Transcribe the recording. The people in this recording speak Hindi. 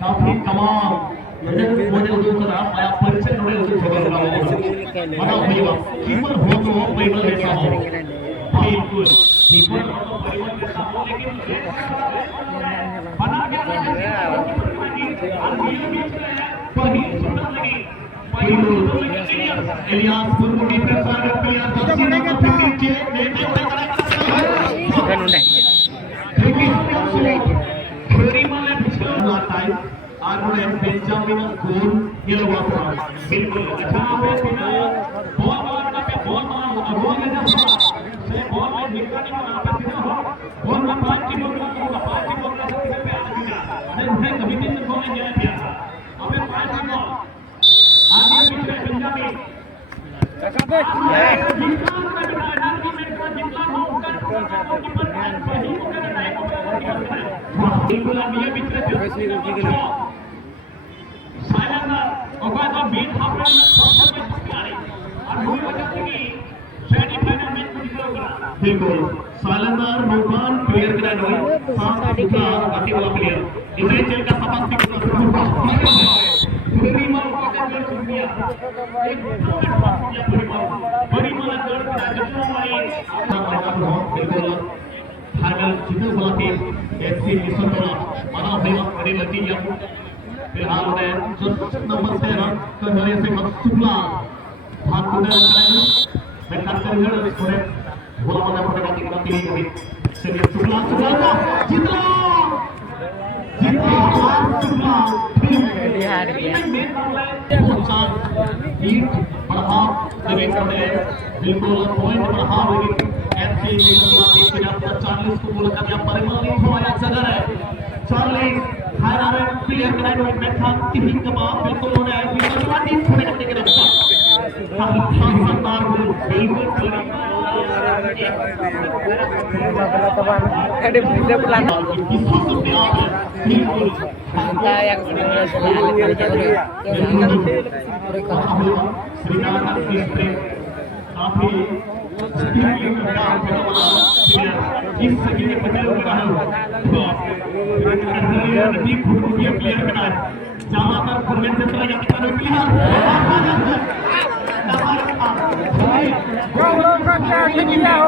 काफी तमाम मोने उदून करा पाया परिचय नोडे उदून सगळं मला भैया कीपर हो तो पहिला लेता हो बिल्कुल कीपर हो पहिला लेता हो लेकिन बना के पहिल सुंदर लगी पहिल इलियास पुरमुडी प्रसार प्लेयर दक्षिण का नीचे नेटे उड़े करा Berimalah bismillah time Arun Benjamin Goal Yelawapura बिल्कुल अच्छा पे बिना बॉल मारना पे बॉल में जब से बॉल में निकालने का पे बिना हो बॉल में पांच की बॉल में सबसे पे आ गया अरे उन्हें कभी भी बॉल नहीं दिया अबे पांच की बॉल आगे पीछे बेंजामिन बिल्कुल अब ये मित्र साइलेंडर ओका तो बीट हाफ सबसे प्यारे और मूवी वजह से सेमीफाइनल मैच को जितना करा बिल्कुल साइलेंडर नौकान प्लेयर के नाम साफ सुथरा गति वाला प्लेयर इसे चल का समस्ती को पूरी मार को के सुनिया एक बड़ी मार कर जितना मारे बिल्कुल हागल जितना बोलते एफसी मिसोरा माना भैया करे लती या फिलहाल ने जो नंबर 13 करने से मकसुला भाग को ने मैं कर थोड़े बोला वाला पड़ेगा कि गति हुई से सुला का जितना बिहार गया लीड बढ़ा देवे करते बिल्कुल पॉइंट बढ़ा होगी एफसी मिसोरा की तरफ 40 को बोल कर या परिमल नहीं होया सदर है चार्ली हायरावे प्लेयर के नाम में बैठा टिफिन का बाप बिल्कुल होने है बिल्कुल टीम छोड़े करने के रखा शानदार बिल्कुल ada benda pelan kita yang sebenarnya